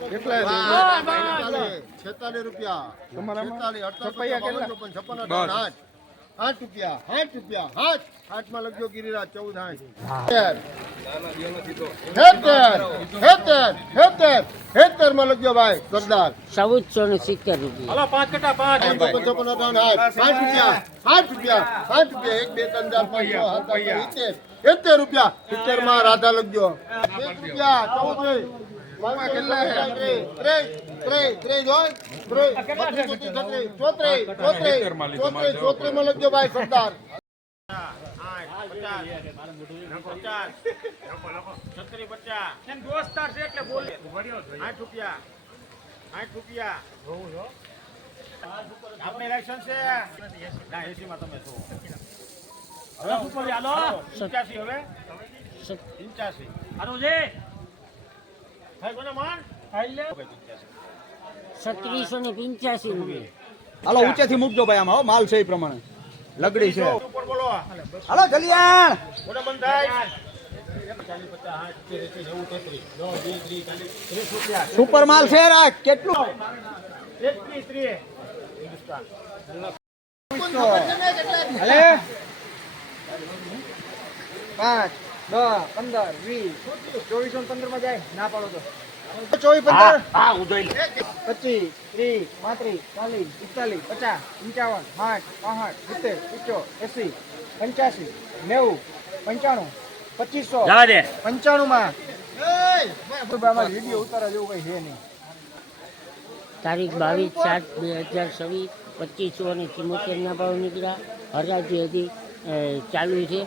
46 રૂપિયા 46 8 રૂપિયા 8 રૂપિયા 8 માં લખજો ગિરિરાજ 14 માં લખજો ભાઈ સરદાર 1470 રૂપિયા. હાલો 5 કટા 5 8 રૂપિયા 1 2 3 4 70 રૂપિયા 70 માં રાધા લખજો 1 રૂપિયા 34 માં લખજો ભાઈ સરદાર 8 રૂપિયા આપણે લાયસન્સ છે ના 80 માં તમે છો હવે ઉપર ચાલો 85 હવે 85 આનો જે ભાઈ કોને માન ખાઈ લે 3785 રૂપિયા. હાલો ઊંચેથી મૂકજો ભાઈ આમાં માલ છે એ પ્રમાણે લગડી છે. ઉપર બોલો હાલો જલિયાણ કોને બંધ થાય સુપર માલ છે રાખ કેટલું 33 હલે 5 10 15 20 24 15 માં જાય ના પાડો તો 24 15 હા ઉદય 25 30 35 40 45 50 55 60 65 70 75 80 85 90 2500 જવા દે 95 માં વિડીયો ઉતારા જેવું કઈ છે નહીં. તારીખ 22/7/2024 2574 ના ભાવ નીકળ્યા. હરાજી હજી ચાલુ છે.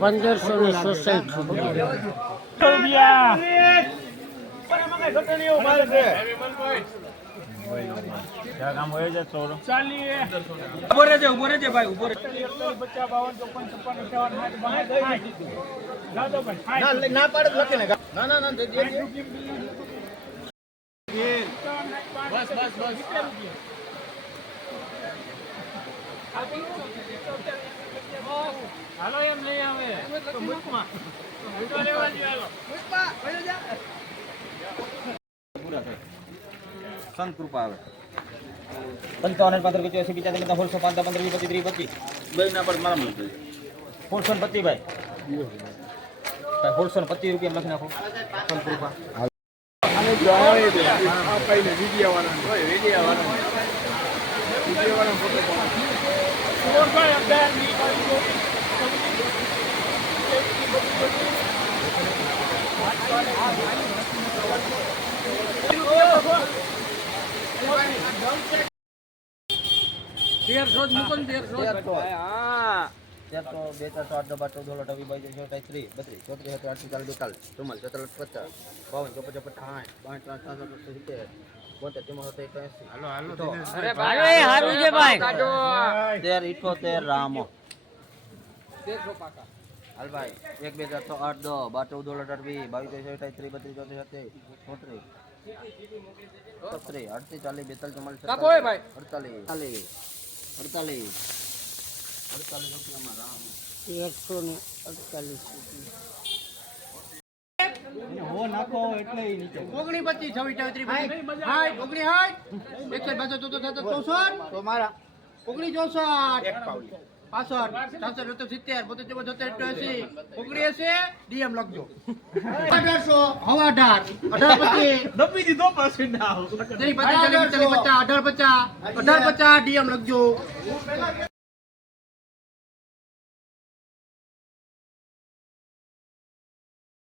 પંદરસો ને 60 રૂપિયા. ના પાડે લખે ને ના હાલો એમ નહીં આવે સંત કૃપા આવે 55 15 85 85 હોલસો 15 15 20 30 25 બે ના પર મારા મળે હોલસો 25 ભાઈ હોલસો 25 રૂપિયા લખી નાખો સંત કૃપા આને જોવાય છે આ પહેલે વિડિયો વાળા હોય વિડિયો વાળા ફોટો ઓર ભાઈ અબદાન ની રામો હાલ ભાઈ 1 2 3 8 10 12 14 18 20 22 23 32 34 33 38 40 42 44 48 રૂપિયામાં રામ 148 હો નાખો એટલે નીચે 29 26 23 હાય 29 1 તો મારા 64 65 66 70 70 ડીએમ લખજો 1800 હવા 18 18 દબી દીધો પાછું ના 18 50 ડીએમ લખજો